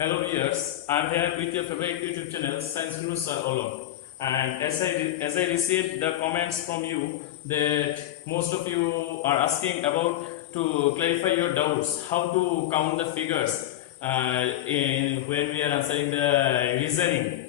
Hello viewers, I am here with your favorite YouTube channel Science Guru Sir Olom. And as I received the comments from you that most of you are asking about to clarify your doubts, how to count the figures when we are answering the reasoning,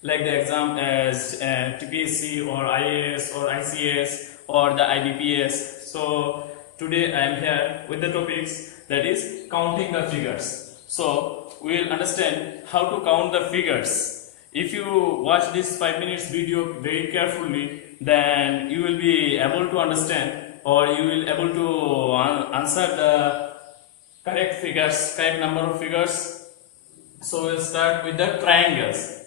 like the exam as TPSC or IAS or ICS or the IBPS. So today I am here with the topics that is counting the figures. So we will understand how to count the figures. If you watch this 5 minutes video very carefully, then you will be able to understand, or you will able to answer the correct figures, correct number of figures. So we'll start with the triangles.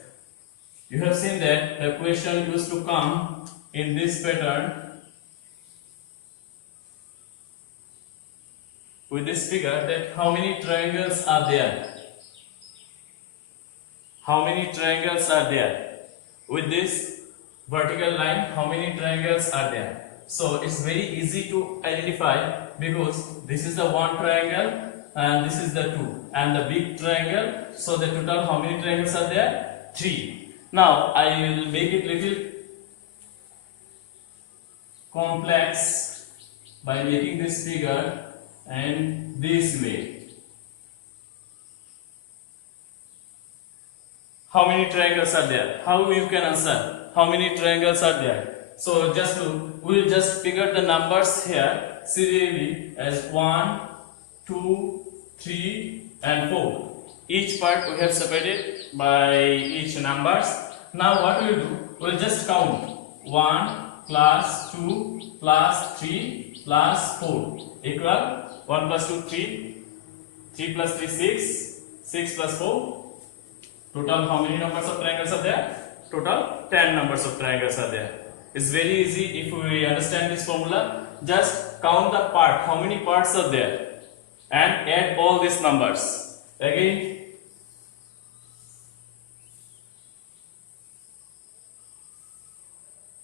You have seen that the question used to come in this pattern with this figure, that how many triangles are there? How many triangles are there? With this vertical line, how many triangles are there? So it's very easy to identify, because this is the one triangle and this is the two, and the big triangle. So the total how many triangles are there? 3. Now I will make it little complex by making this figure and this way. How many triangles are there? How you can answer? How many triangles are there? So just look, we will just figure the numbers here serially as 1, 2, 3 and 4. Each part we have separated by each numbers. Now what we will do? We will just count 1 plus 2 plus 3 plus 4 equal 1 plus 2 3, 3 plus 3 6, 6 plus 4. Total how many numbers of triangles are there? Total 10 numbers of triangles are there. It's very easy if we understand this formula. Just count the part, how many parts are there, and add all these numbers. Again,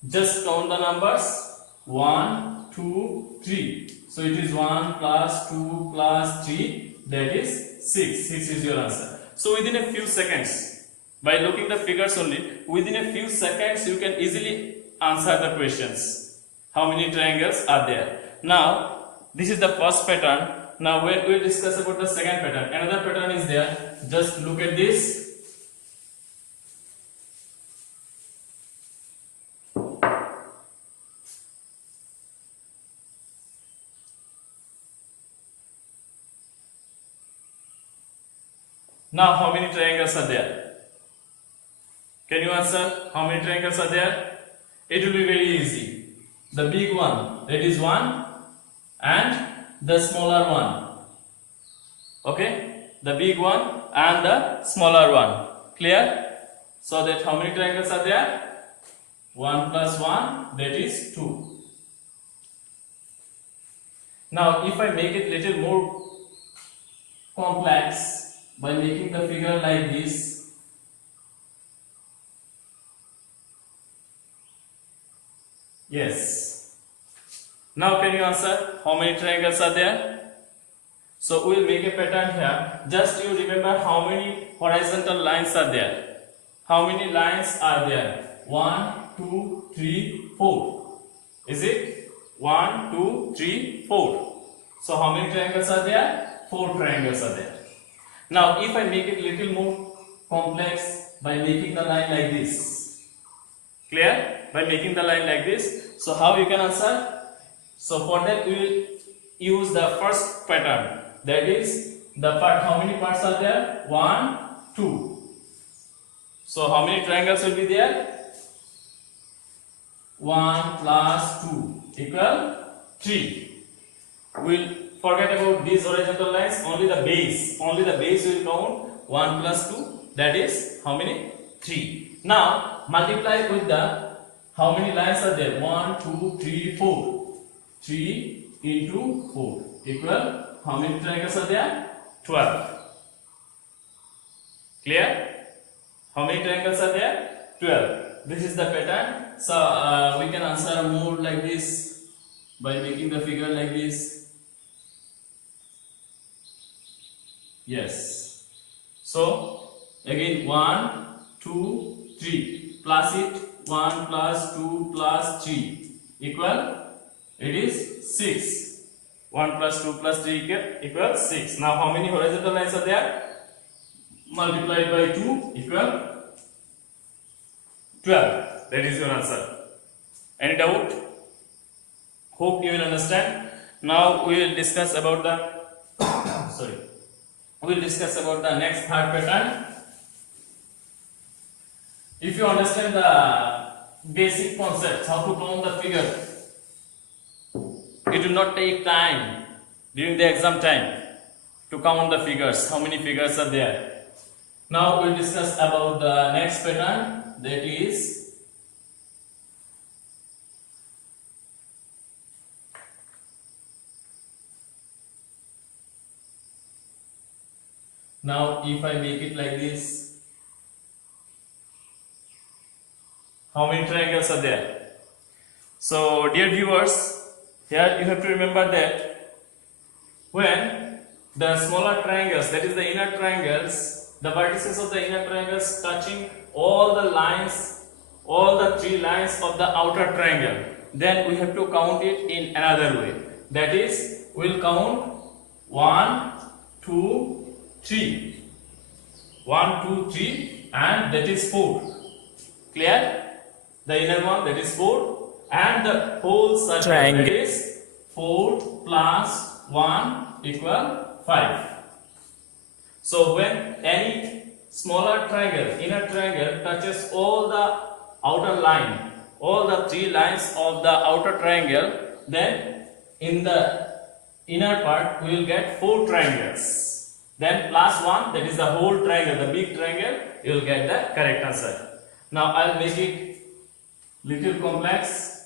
just count the numbers 1, 2, 3. So it is 1 plus 2 plus 3, that is 6. 6 is your answer. So within a few seconds, by looking the figures only, within a few seconds you can easily answer the questions. How many triangles are there? Now this is the first pattern. Now when we will discuss about the second pattern, another pattern is there. Just look at this. Now how many triangles are there? Can you answer how many triangles are there? It will be very easy. The big one, that is 1, and the smaller one. Okay? The big one and the smaller one. Clear? So that how many triangles are there? 1 plus 1, that is 2. Now if I make it little more complex by making the figure like this, yes. Now can you answer how many triangles are there? So we will make a pattern here. Just you remember how many horizontal lines are there. How many lines are there? 1, 2, 3, 4. Is it? 1, 2, 3, 4. So how many triangles are there? 4 triangles are there. Now if I make it little more complex by making the line like this. Clear? By making the line like this. So how you can answer? So for that we will use the first pattern. That is the part, how many parts are there? 1, 2. So how many triangles will be there? 1 plus 2 equal 3. We will forget about these horizontal lines, only the base will count 1 plus 2, that is how many? 3. Now multiply with the how many lines are there? 1, 2, 3, 4. 3 into 4 equal how many triangles are there? 12. Clear? How many triangles are there? 12. This is the pattern. So we can answer more like this by making the figure like this. Yes. So again 1 2 3 plus it 1 plus 2 plus 3 equal it is 6. 1 plus 2 plus 3 equal 6. Now how many horizontal lines are there? Multiplied by 2 equal 12. That is your answer. Any doubt? Hope you will understand. Now we will discuss about the sorry. We will discuss about the next third pattern. If you understand the basic concepts, how to count the figure, it will not take time during the exam time to count the figures, how many figures are there. Now we will discuss about the next pattern, that is now if I make it like this, how many triangles are there? So dear viewers, here you have to remember that when the smaller triangles, that is the inner triangles, the vertices of the inner triangles touching all the lines, all the 3 lines of the outer triangle, then we have to count it in another way. That is, we will count 1 2 3 1 2 3 and that is 4. Clear? The inner one, that is 4, and the whole circle, that is 4 plus 1 equal 5. So when any smaller triangle, inner triangle touches all the outer line, all the 3 lines of the outer triangle, then in the inner part we will get 4 triangles. Then plus 1, that is the whole triangle, the big triangle, you will get the correct answer. Now I will make it little complex.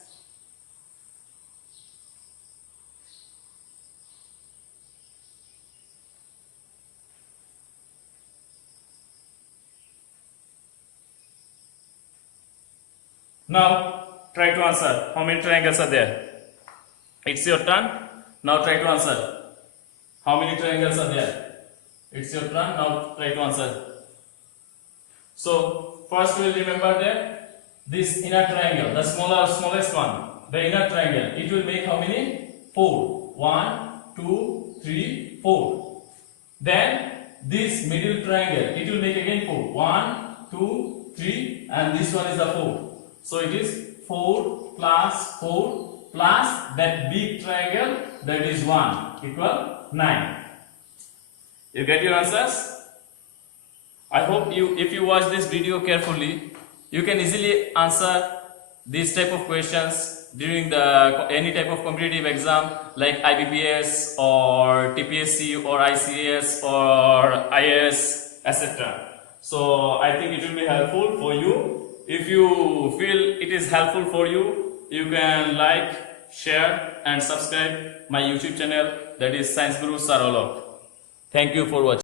Now try to answer how many triangles are there. It's your turn. Now try to answer how many triangles are there. It's your turn. Now try to answer. So first we will remember that this inner triangle, the smallest one, the inner triangle, it will make how many? 4. 1 2 3 4. Then this middle triangle, it will make again 4. 1 2 3 and this one is the 4. So it is 4 plus 4 plus that big triangle, that is 1 equal 9. You get your answers? I hope if you watch this video carefully, you can easily answer these type of questions during the any type of competitive exam like IBPS or TPSC or ICAS or IAS, etc. So I think it will be helpful for you. If you feel it is helpful for you, you can like, share and subscribe my YouTube channel, that is Science Guru Sir Alok. Thank you for watching.